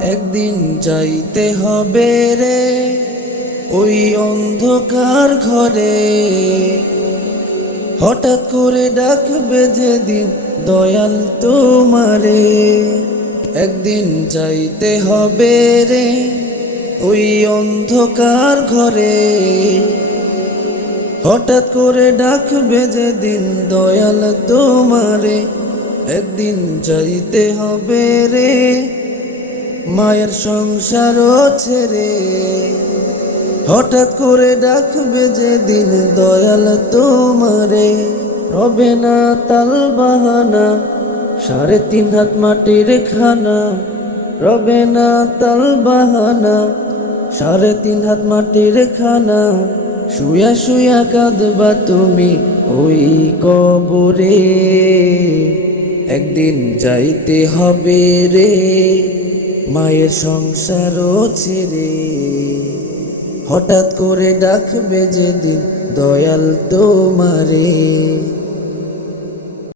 একদিন যাইতে হবে রে, ওই অন্ধকার ঘরে। হঠাৎ করে ডাকবে যেদিন দয়াল তোমারে। একদিন যাইতে হবে রে ওই অন্ধকার ঘরে হঠাৎ করে ডাকবে যেদিন দয়াল তোমারে, একদিন যাইতে হবে রে, মায়ের সংসারও ছেড়ে। হঠাৎ করে ডাকবে যেদিন দয়াল তোমারে, রবে না তাল বাহানা, সাড়ে তিন হাত মাটির খানা, রবে না তাল বাহানা সাড়ে তিন হাত মাটির খানা, শুয়া শুয়া কাঁদবা তুমি ওই কবরে। একদিন যাইতে হবে রে, মায়ের সংসারও ছেড়ে। হঠাৎ করে ডাকবে যেদিন দয়াল তোমারে।